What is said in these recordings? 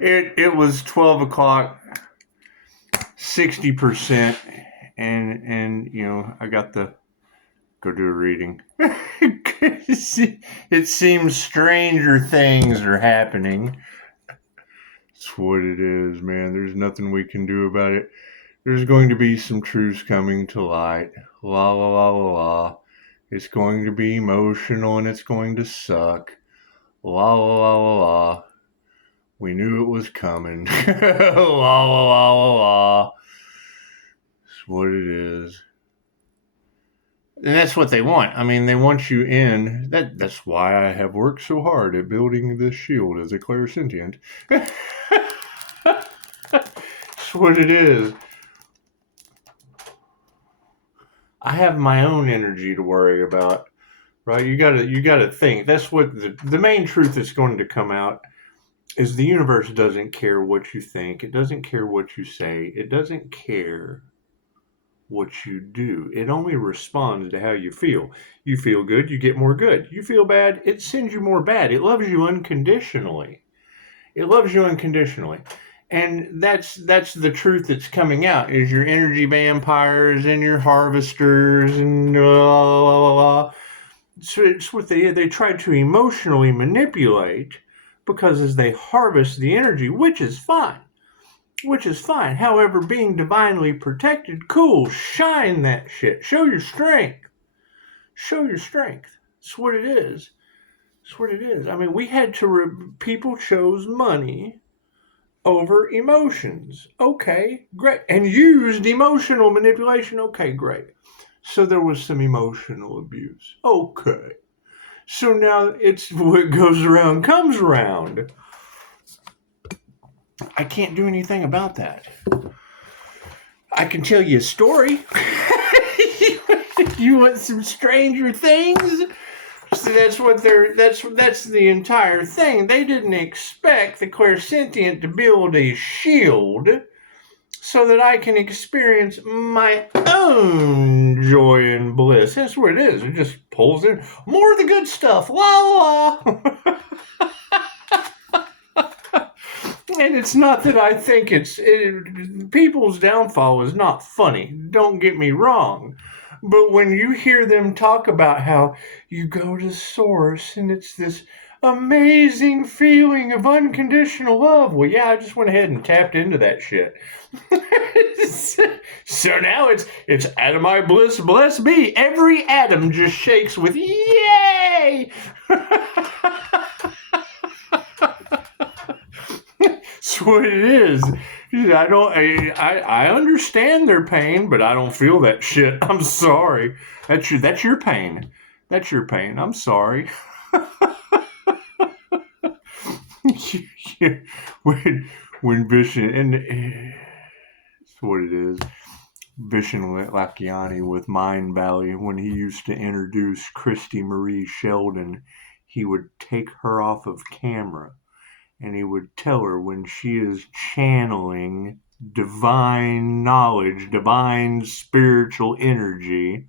It was 12 o'clock, 60%, and I got the go do a reading. It seems stranger things are happening. It's what it is, man. There's nothing we can do about it. There's going to be some truths coming to light. La la la la la. It's going to be emotional and it's going to suck. La la la la la. We knew it was coming. La la la la la. It's what it is. And that's what they want. I mean, they want you in. That's why I have worked so hard at building this shield as a clairsentient. That's what it is. I have my own energy to worry about, right? You gotta think. That's what the main truth that's going to come out is the universe doesn't care what you think. It doesn't care what you say. It doesn't care what you do. It only responds to how you feel. You feel good, you get more good. You feel bad, it sends you more bad. It loves you unconditionally. It loves you unconditionally. And that's the truth that's coming out is your energy vampires and your harvesters and blah, blah, blah. So it's what they try to emotionally manipulate because as they harvest the energy, which is fine. However, being divinely protected, cool, shine that shit. Show your strength. That's what it is. I mean, we had to, people chose money over emotions. Okay, great. And used emotional manipulation. Okay, great. So there was some emotional abuse. Okay. So now it's what goes around comes around. I can't do anything about that. I can tell you a story. You want some stranger things? So that's the entire thing. They didn't expect the clairsentient to build a shield so that I can experience my own joy and bliss. That's what it is. It just pulls in more of the good stuff. La la. And it's not that I think people's downfall is not funny. Don't get me wrong. But when you hear them talk about how you go to source and it's this amazing feeling of unconditional love. Well, yeah, I just went ahead and tapped into that shit. So now it's atomized bliss, bless me. Every atom just shakes with yay! That's what it is. I understand their pain, but I don't feel that shit. I'm sorry. That's your pain. That's your pain. I'm sorry. when Vishen, and that's what it is. Vishen Lakiani with Mind Valley, when he used to introduce Christy Marie Sheldon, he would take her off of camera. And he would tell her when she is channeling divine knowledge, divine spiritual energy,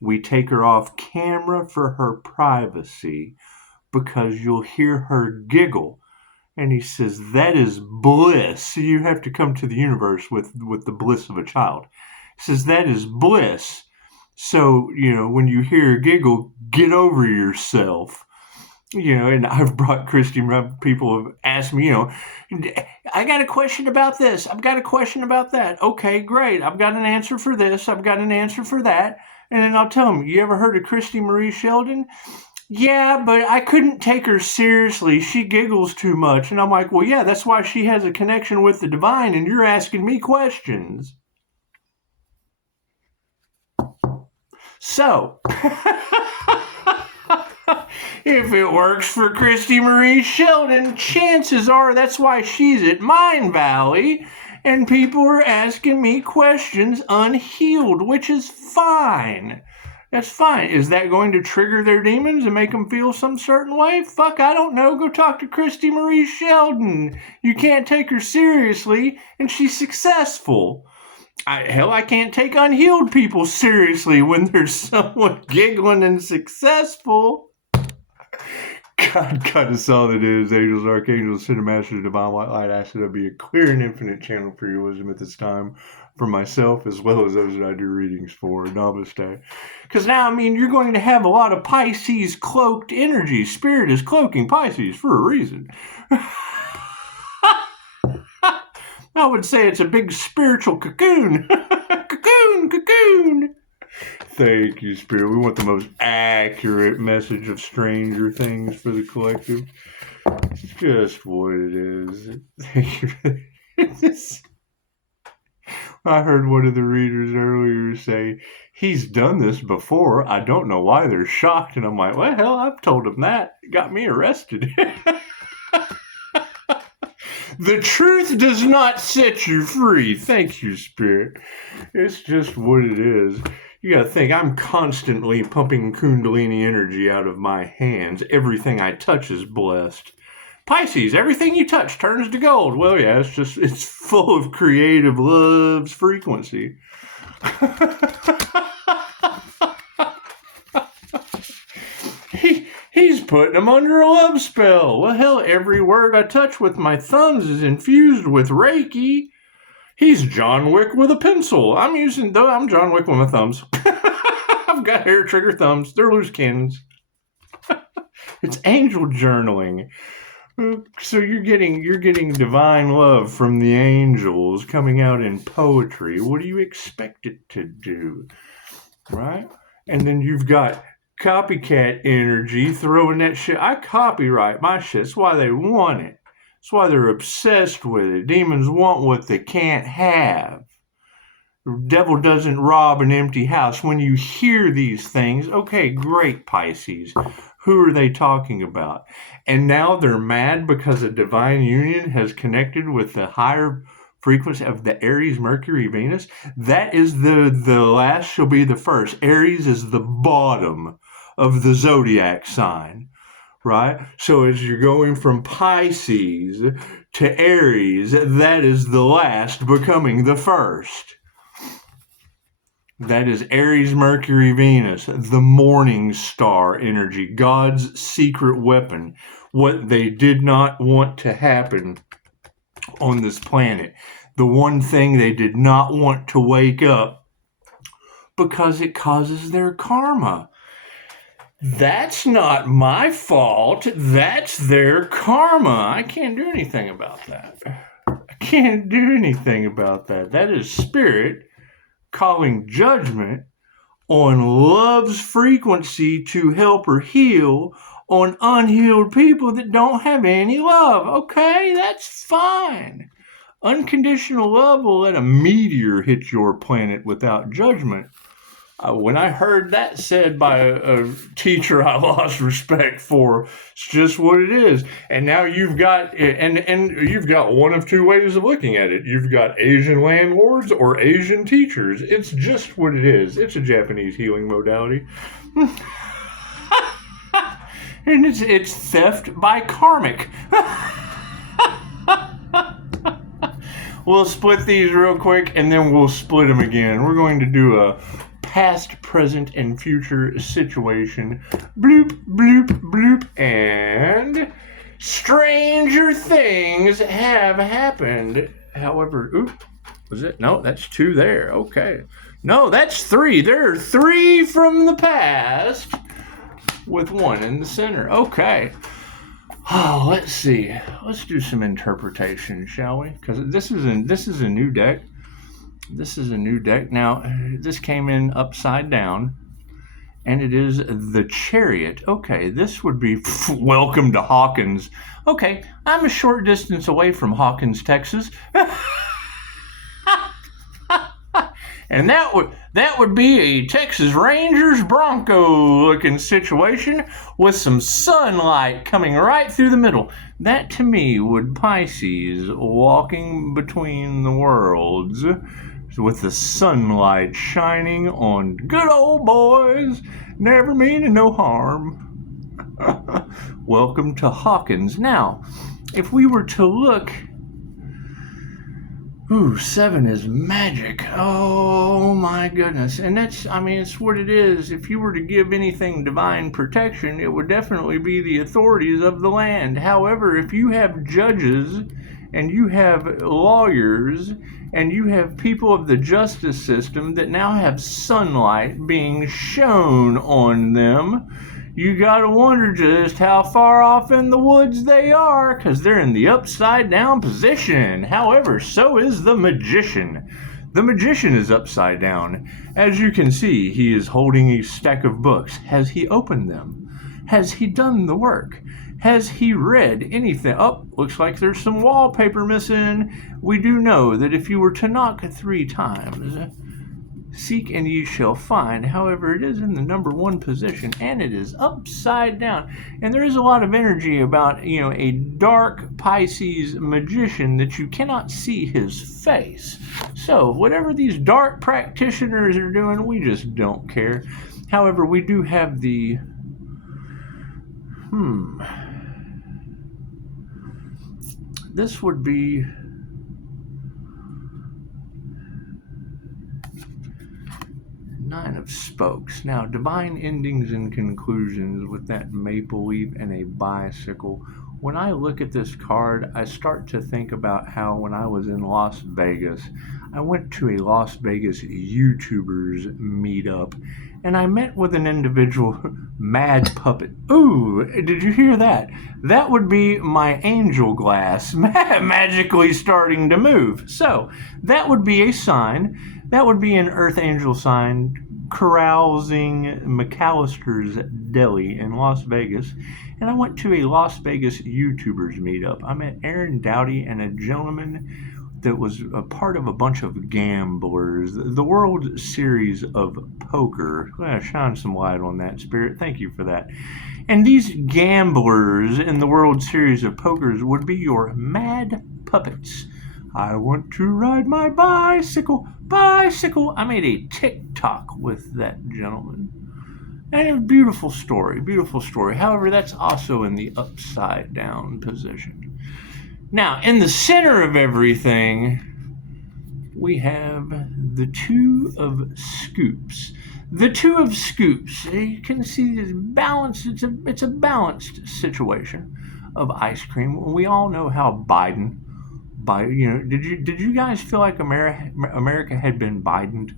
we take her off camera for her privacy because you'll hear her giggle. And he says, that is bliss. You have to come to the universe with the bliss of a child. He says, that is bliss. So, when you hear her giggle, get over yourself. And I've brought Christy, people have asked me, I got a question about this. I've got a question about that. Okay, great. I've got an answer for this. I've got an answer for that. And then I'll tell them, you ever heard of Christy Marie Sheldon? Yeah, but I couldn't take her seriously. She giggles too much. And I'm like, well, yeah, that's why she has a connection with the divine, and you're asking me questions. So... if it works for Christy Marie Sheldon, chances are that's why she's at Mind Valley and people are asking me questions unhealed, which is fine. That's fine. Is that going to trigger their demons and make them feel some certain way? Fuck, I don't know. Go talk to Christy Marie Sheldon. You can't take her seriously, and she's successful. I can't take unhealed people seriously when there's someone giggling and successful. God us all that is, angels, archangels, send a master, divine white light, I ask that I be a clear and infinite channel for your wisdom at this time, for myself as well as those that I do readings for. Namaste. Because now, I mean, you're going to have a lot of Pisces cloaked energy. Spirit is cloaking Pisces for a reason. I would say it's a big spiritual cocoon. Cocoon. Thank you, Spirit. We want the most accurate message of Stranger Things for the collective. It's just what it is. Thank you. I heard one of the readers earlier say, he's done this before. I don't know why they're shocked. And I'm like, well, hell, I've told them that. It got me arrested. The truth does not set you free. Thank you, Spirit. It's just what it is. You gotta think, I'm constantly pumping Kundalini energy out of my hands. Everything I touch is blessed. Pisces, everything you touch turns to gold. Well, yeah, it's full of creative love's frequency. He's putting them under a love spell. Well, hell, every word I touch with my thumbs is infused with Reiki. He's John Wick with a pencil. I'm John Wick with my thumbs. I've got hair trigger thumbs. They're loose cannons. It's angel journaling. So you're getting divine love from the angels coming out in poetry. What do you expect it to do? Right? And then you've got copycat energy throwing that shit. I copyright my shit. That's why they want it. That's why they're obsessed with it. Demons want what they can't have. The devil doesn't rob an empty house. When you hear these things, okay, great, Pisces. Who are they talking about? And now they're mad because a divine union has connected with the higher frequency of the Aries, Mercury, Venus. That is the last shall be the first. Aries is the bottom of the zodiac sign, right? So as you're going from Pisces to Aries, that is the last becoming the first. That is Aries, Mercury, Venus, the morning star energy, God's secret weapon, what they did not want to happen on this planet. The one thing they did not want to wake up because it causes their karma. That's not my fault. That's their karma. I can't do anything about that. That is spirit calling judgment on love's frequency to help her heal on unhealed people that don't have any love. Okay, that's fine. Unconditional love will let a meteor hit your planet without judgment. When I heard that said by a teacher I lost respect for, it's just what it is. And now you've got you've got one of two ways of looking at it. You've got Asian landlords or Asian teachers. It's just what it is. It's a Japanese healing modality. And it's theft by karmic. We'll split these real quick and then we'll split them again. We're going to do a past, present, and future situation. Bloop, bloop, bloop. And stranger things have happened. However, was it? No, that's 2 there. Okay. No, that's 3. There are 3 from the past with 1 in the center. Okay. Oh, let's see. Let's do some interpretation, shall we? Because this is a new deck. This is a new deck. Now, this came in upside down, and it is the Chariot. Okay, this would be welcome to Hawkins. Okay, I'm a short distance away from Hawkins, Texas. And that would be a Texas Rangers Bronco looking situation with some sunlight coming right through the middle. That to me would Pisces walking between the worlds with the sunlight shining on good old boys, never meaning no harm. Welcome to Hawkins. Now, if we were to look Ooh, 7 is magic. Oh my goodness. And it's what it is. If you were to give anything divine protection, it would definitely be the authorities of the land. However, if you have judges and you have lawyers and you have people of the justice system that now have sunlight being shown on them, you gotta wonder just how far off in the woods they are, because they're in the upside down position. However, so is the magician. The magician is upside down. As you can see, he is holding a stack of books. Has he opened them? Has he done the work? Has he read anything? Oh, looks like there's some wallpaper missing. We do know that if you were to knock 3 times, seek and ye shall find. However, it is in the number 1 position and it is upside down. And there is a lot of energy about, a dark Pisces magician that you cannot see his face. So whatever these dark practitioners are doing, we just don't care. However, we do have the this would be Nine of Spokes. Now, divine endings and conclusions with that maple leaf and a bicycle. When I look at this card, I start to think about how when I was in Las Vegas, I went to a Las Vegas YouTubers meetup, and I met with an individual, Mad Puppet. Ooh, did you hear that? That would be my angel glass magically starting to move. So, that would be a sign. That would be an Earth Angel sign carousing McAllister's Deli in Las Vegas. And I went to a Las Vegas YouTubers meetup. I met Aaron Dowdy and a gentleman that was a part of a bunch of gamblers. The World Series of Poker. I'm going to shine some light on that, Spirit. Thank you for that. And these gamblers in the World Series of Pokers would be your mad puppets. I want to ride my bicycle. I made a TikTok with that gentleman. And a beautiful story. However, that's also in the upside down position. Now, in the center of everything, we have the 2 of Scoops. The 2 of Scoops. You can see this balance. It's a balanced situation of ice cream. We all know how Biden, did you guys feel like America had been Bidened?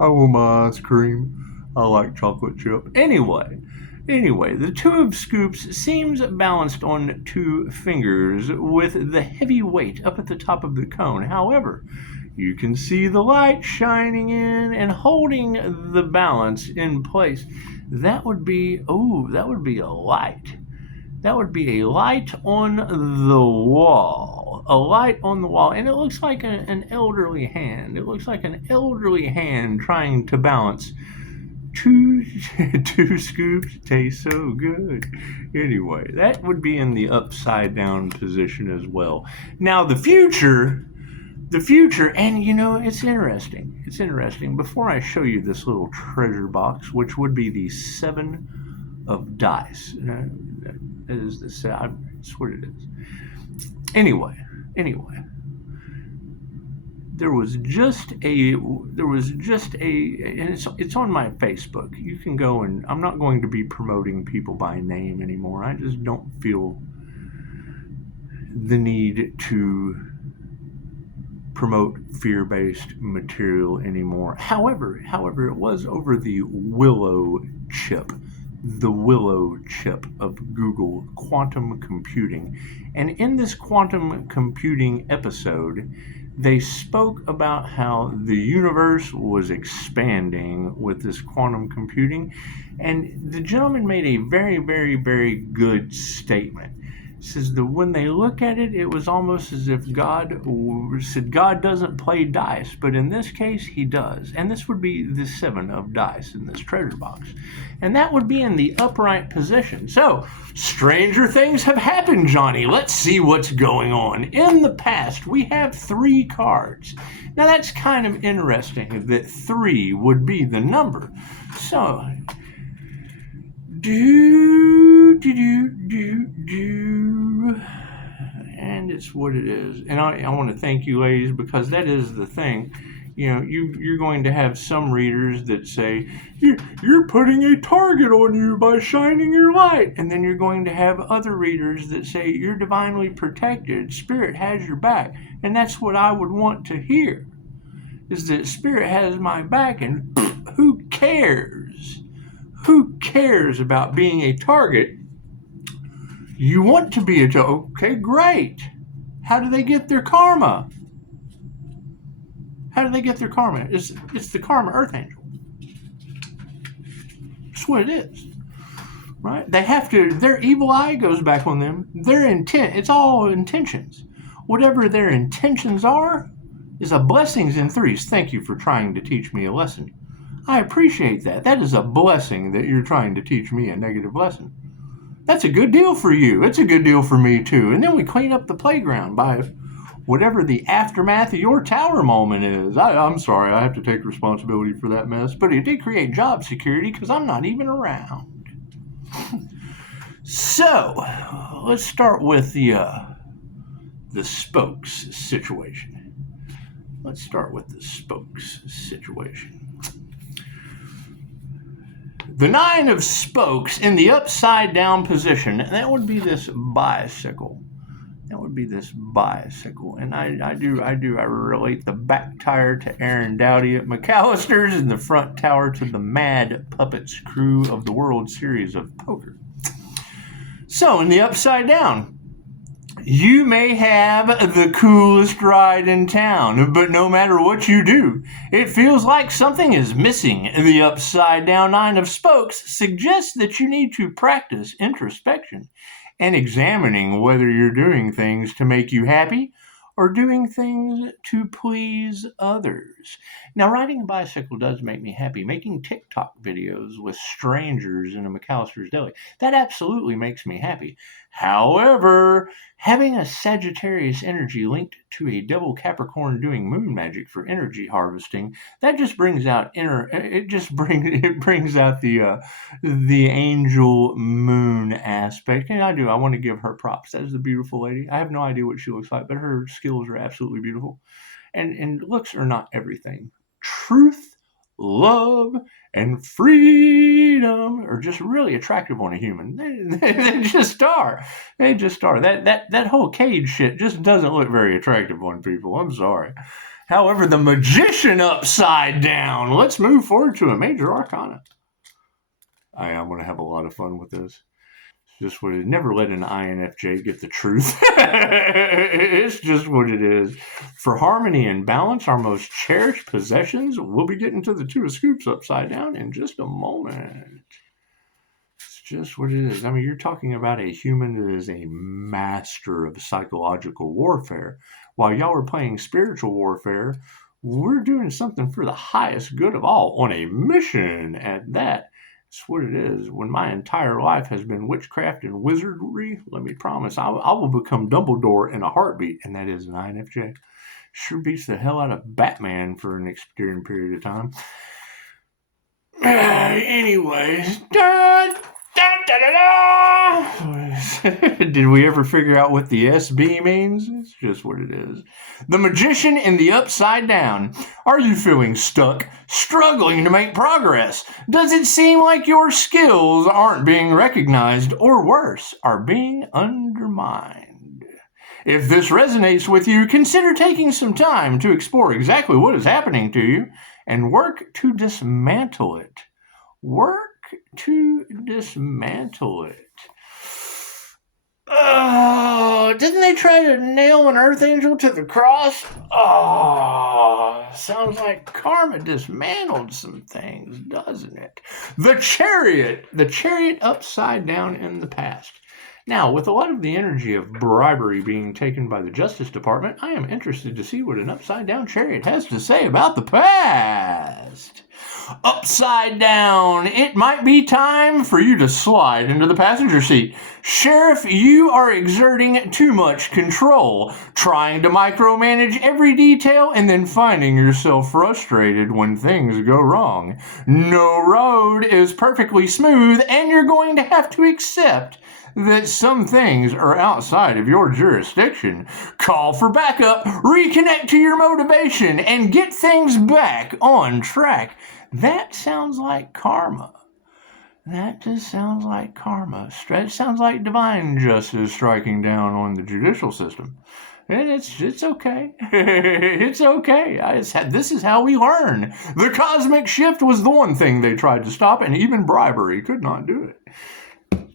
I want my ice cream. I like chocolate chip. Anyway, the 2 of Scoops seems balanced on 2 fingers with the heavy weight up at the top of the cone. However, you can see the light shining in and holding the balance in place. That would be a light. That would be a light on the wall. A light on the wall. And it looks like an elderly hand. It looks like an elderly hand trying to balance 2 scoops. Taste so good. Anyway, that would be in the upside down position as well. Now, the future, and it's interesting. Before I show you this little treasure box, which would be the 7 of dice. That's what it is. Anyway, there was just a, and it's on my Facebook. You can go, and I'm not going to be promoting people by name anymore. I just don't feel the need to promote fear-based material anymore. However, it was over the willow chip of Google quantum computing. And in this quantum computing episode, they spoke about how the universe was expanding with this quantum computing. And the gentleman made a very, very, very good statement. Says that when they look at it, it was almost as if God said God doesn't play dice, but in this case, he does. And this would be the 7 of dice in this treasure box. And that would be in the upright position. So, stranger things have happened, Johnny. Let's see what's going on. In the past, we have 3 cards. Now, that's kind of interesting that 3 would be the number. So, and it's It's what it is. And I want to thank you, ladies, because that is the thing. You're going to have some readers that say, you're putting a target on you by shining your light. And then you're going to have other readers that say, you're divinely protected. Spirit has your back. And that's what I would want to hear, is that Spirit has my back, and who cares? Who cares about being a target? You want to be a target. Okay, great. How do they get their karma? How do they get their karma? It's the karma earth angel. That's what it is. Right? They have to, their evil eye goes back on them. Their intent, it's all intentions. Whatever their intentions are is a blessings in threes. Thank you for trying to teach me a lesson. I appreciate that. That is a blessing that you're trying to teach me a negative lesson. That's a good deal for you. It's a good deal for me too. And then we clean up the playground by whatever the aftermath of your tower moment is. I'm sorry, I have to take responsibility for that mess, but it did create job security because I'm not even around. So, let's start with the spokes situation. Let's start with the spokes situation. The 9 of spokes in the upside down position, that would be this bicycle. That would be this bicycle. And I relate the back tire to Aaron Dowdy at McAllister's and the front tower to the Mad Puppets crew of the World Series of Poker. So, in the upside down, you may have the coolest ride in town, but no matter what you do, it feels like something is missing. The upside down 9 of spokes suggests that you need to practice introspection and examining whether you're doing things to make you happy or doing things to please others. Now, riding a bicycle does make me happy. Making TikTok videos with strangers in a McAllister's Deli, that absolutely makes me happy. However, having a Sagittarius energy linked to a double Capricorn doing moon magic for energy harvesting, that just brings out it brings out the angel moon aspect. And I want to give her props. That is a beautiful lady. I have no idea what she looks like, but her skills are absolutely beautiful. And looks are not everything. Truth, love, and freedom are just really attractive on a human. They just are. They just are. That whole cage shit just doesn't look very attractive on people. I'm sorry. However, the magician upside down. Let's move forward to a major arcana. I'm going to have a lot of fun with this. Just what it is. Never let an INFJ get the truth. It's just what it is. For harmony and balance, our most cherished possessions, we'll be getting to the 2 of scoops upside down in just a moment. It's just what it is. I mean, you're talking about a human that is a master of psychological warfare. While y'all are playing spiritual warfare, we're doing something for the highest good of all on a mission at that. It's what it is. When my entire life has been witchcraft and wizardry, let me promise, I will become Dumbledore in a heartbeat, and that is an INFJ. Sure beats the hell out of Batman for an extended period of time. Anyways, did we ever figure out what the SB means? It's just what it is. The magician in the upside down. Are you feeling stuck, struggling to make progress? Does it seem like your skills aren't being recognized, or worse, are being undermined? If this resonates with you, consider taking some time to explore exactly what is happening to you and work to dismantle it. Work to dismantle it. Oh, didn't they try to nail an earth angel to the cross? Oh, sounds like karma dismantled some things, doesn't it? The chariot upside down in the past. Now, with a lot of the energy of bribery being taken by the Justice Department, I am interested to see what an upside down chariot has to say about the past. Upside down, it might be time for you to slide into the passenger seat. Sheriff, you are exerting too much control, trying to micromanage every detail and then finding yourself frustrated when things go wrong. No road is perfectly smooth, and you're going to have to accept that some things are outside of your jurisdiction. Call for backup, reconnect to your motivation, and get things back on track. That sounds like karma. That just sounds like karma. It sounds like divine justice striking down on the judicial system. And it's okay. It's okay. This is how we learn. The cosmic shift was the one thing they tried to stop, and even bribery could not do it.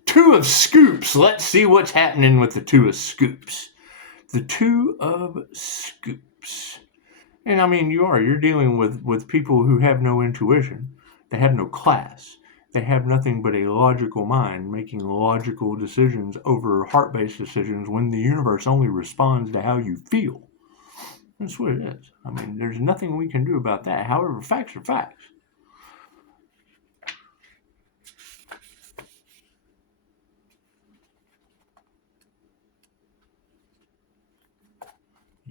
Two of Scoops. Let's see what's happening with the Two of Scoops. The Two of Scoops. And I mean, you're dealing with people who have no intuition. They have no class. They have nothing but a logical mind, making logical decisions over heart-based decisions when the universe only responds to how you feel. That's what it is. I mean, there's nothing we can do about that. However, facts are facts.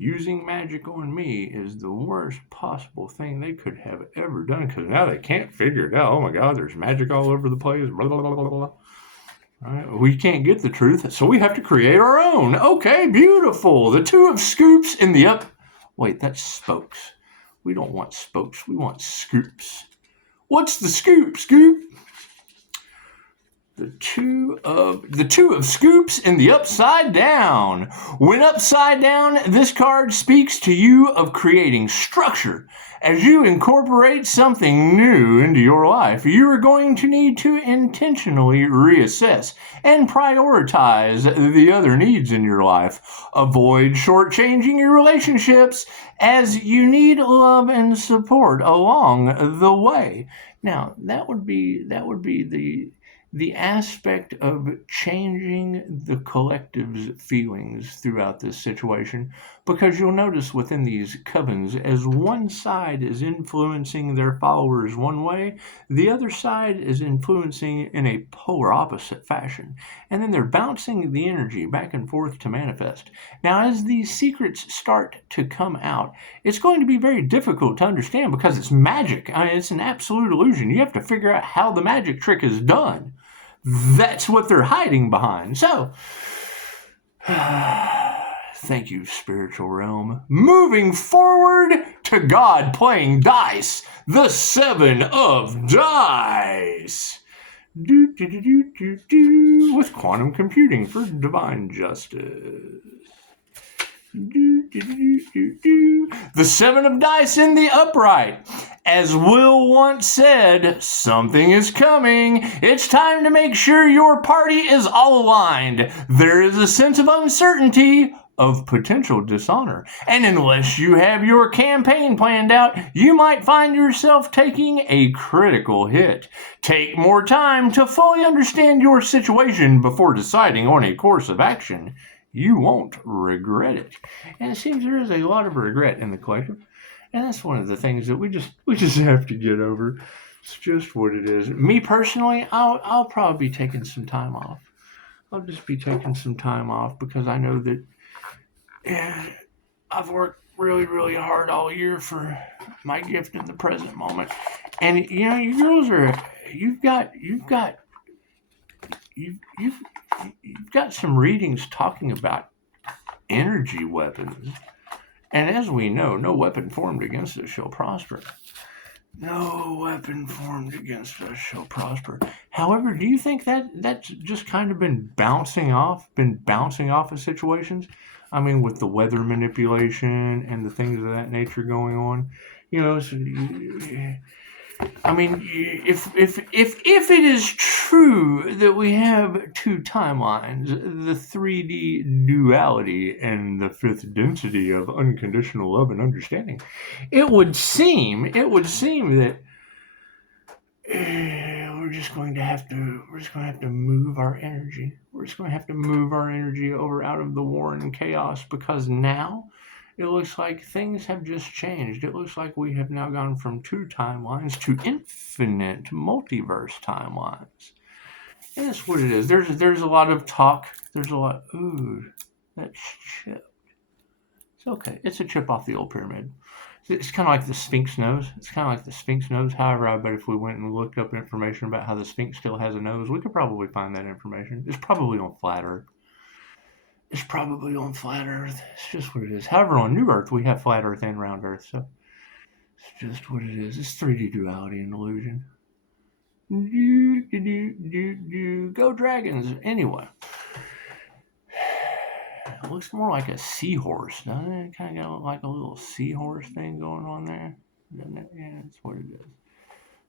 Using magic on me is the worst possible thing they could have ever done, because now they can't figure it out. Oh my God, there's magic all over the place. Blah, blah, blah, blah, blah. All right, we can't get the truth, so we have to create our own. Okay, beautiful. The Two of Scoops in the up. Wait, that's spokes. We don't want spokes. We want scoops. What's the scoop, Scoop? The two of Scoops in the upside down. When upside down, this card speaks to you of creating structure. As you incorporate something new into your life, you are going to need to intentionally reassess and prioritize the other needs in your life. Avoid shortchanging your relationships, as you need love and support along the way. Now, that would be the aspect of changing the collective's feelings throughout this situation, because you'll notice within these covens, as one side is influencing their followers one way, the other side is influencing in a polar opposite fashion, and then they're bouncing the energy back and forth to manifest. Now, as these secrets start to come out, it's going to be very difficult to understand, because it's magic. I mean, it's an absolute illusion. You have to figure out how the magic trick is done. That's what they're hiding behind. So, thank you, spiritual realm. Moving forward to God playing dice. The Seven of Dice. With quantum computing for divine justice. The Seven of Dice in the upright. As Will once said, something is coming. It's time to make sure your party is all aligned. There is a sense of uncertainty, of potential dishonor. And unless you have your campaign planned out, you might find yourself taking a critical hit. Take more time to fully understand your situation before deciding on a course of action. You won't regret it. And it seems there is a lot of regret in the collective. And that's one of the things that we just have to get over. It's just what it is. Me personally, I'll probably be taking some time off. I'll just be taking some time off, because I know that I've worked really, really hard all year for my gift in the present moment. And you know, you girls you've got some readings talking about energy weapons. And as we know, no weapon formed against us shall prosper. No weapon formed against us shall prosper. However, do you think that that's just kind of been bouncing off of situations? I mean, with the weather manipulation and the things of that nature going on, you know. So, I mean, if it is true that we have two timelines, the 3D duality and the fifth density of unconditional love and understanding, it would seem that we're just going to have to move our energy. We're just going to have to move our energy over out of the war and chaos, because now It looks like things have just changed. It looks like we have now gone from 2 timelines to infinite multiverse timelines. And that's what it is. There's a lot of talk. There's a lot. Ooh, that chip. It's okay. It's a chip off the old pyramid. It's kind of like the Sphinx nose. It's kind of like the Sphinx nose. However, I bet if we went and looked up information about how the Sphinx still has a nose, we could probably find that information. It's probably on Flat Earth. It's probably on Flat Earth. It's just what it is. However, on New Earth, we have Flat Earth and Round Earth. So it's just what it is. It's 3D duality and illusion. Go Dragons. Anyway. It looks more like a seahorse, doesn't it? It kind of got like a little seahorse thing going on there, doesn't it? Yeah, that's what it is.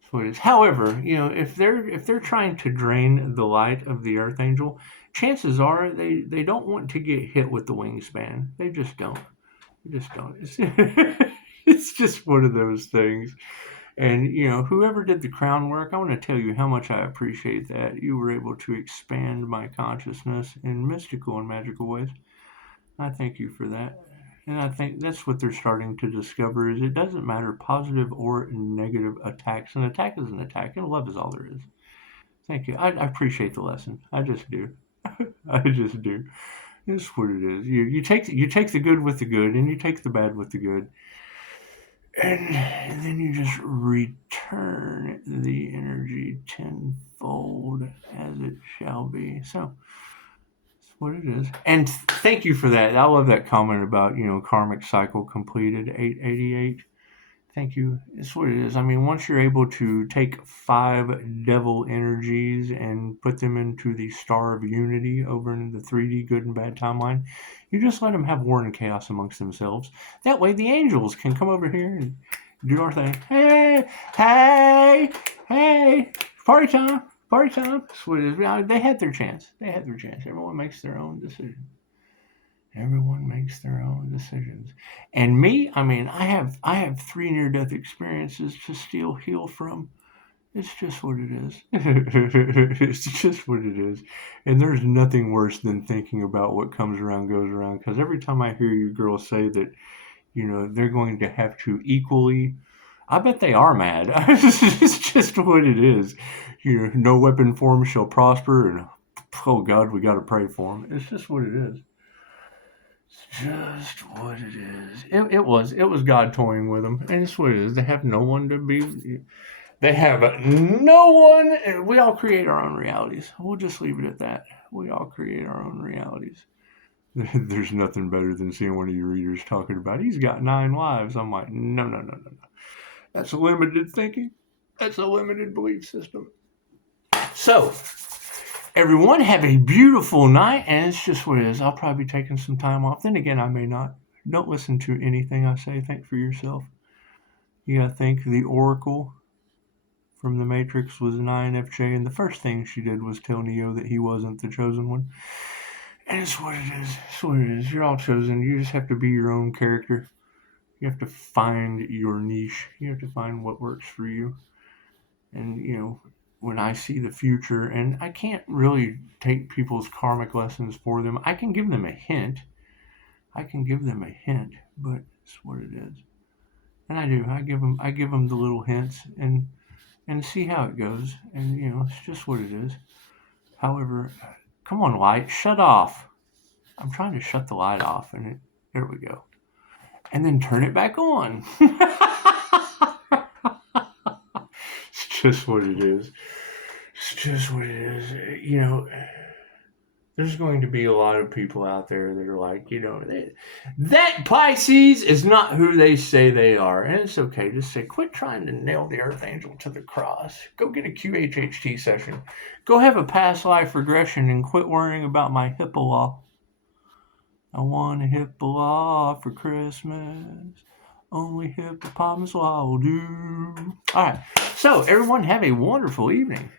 That's what it is. However, if they're trying to drain the light of the Earth Angel, chances are they don't want to get hit with the wingspan. They just don't. They just don't. It's just one of those things. And, whoever did the crown work, I want to tell you how much I appreciate that. You were able to expand my consciousness in mystical and magical ways. I thank you for that. And I think that's what they're starting to discover is it doesn't matter positive or negative attacks. An attack is an attack, and love is all there is. Thank you. I appreciate the lesson. I just do. I just do. It's what it is. You take the good with the good, and you take the bad with the good. And then you just return the energy tenfold as it shall be. So that's what it is. And thank you for that. I love that comment about, karmic cycle completed, 888. Thank you. It's what it is. I mean, once you're able to take 5 devil energies and put them into the Star of Unity over in the 3D good and bad timeline, you just let them have war and chaos amongst themselves. That way the angels can come over here and do our thing. Hey, party time. That's what it is. They had their chance. Everyone makes their own decision. Everyone makes their own decisions. And me, I mean, I have 3 near-death experiences to still heal from. It's just what it is. It's just what it is. And there's nothing worse than thinking about what comes around goes around. Because every time I hear you girls say that, they're going to have to equally, I bet they are mad. It's just what it is. No weapon form shall prosper. And, oh God, we got to pray for them. It's just what it is. Just what it is. It was God toying with them, and it's what it is. They have no one to be. They have no one. We all create our own realities. We'll just leave it at that. We all create our own realities. There's nothing better than seeing one of your readers talking about he's got 9 lives. I'm like, no. That's limited thinking. That's a limited belief system. So. Everyone, have a beautiful night, and it's just what it is. I'll probably be taking some time off. Then again, I may not. Don't listen to anything I say. Think for yourself. You gotta think the Oracle from the Matrix was an INFJ, and the first thing she did was tell Neo that he wasn't the chosen one. And it's what it is. It's what it is. You're all chosen. You just have to be your own character. You have to find your niche. You have to find what works for you. And, when I see the future, and I can't really take people's karmic lessons for them. I can give them a hint. But it's what it is. And I do. I give them the little hints and see how it goes. And, it's just what it is. However, come on, light, shut off. I'm trying to shut the light off, and there we go. And then turn it back on. Just what it is. It's just what it is. There's going to be a lot of people out there that are like, that Pisces is not who they say they are. And it's okay. Just say, quit trying to nail the Earth Angel to the cross. Go get a QHHT session. Go have a past life regression and quit worrying about my HIPAA law. I want a HIPAA law for Christmas. Only hippopotamus law will do. All right. So, everyone, have a wonderful evening.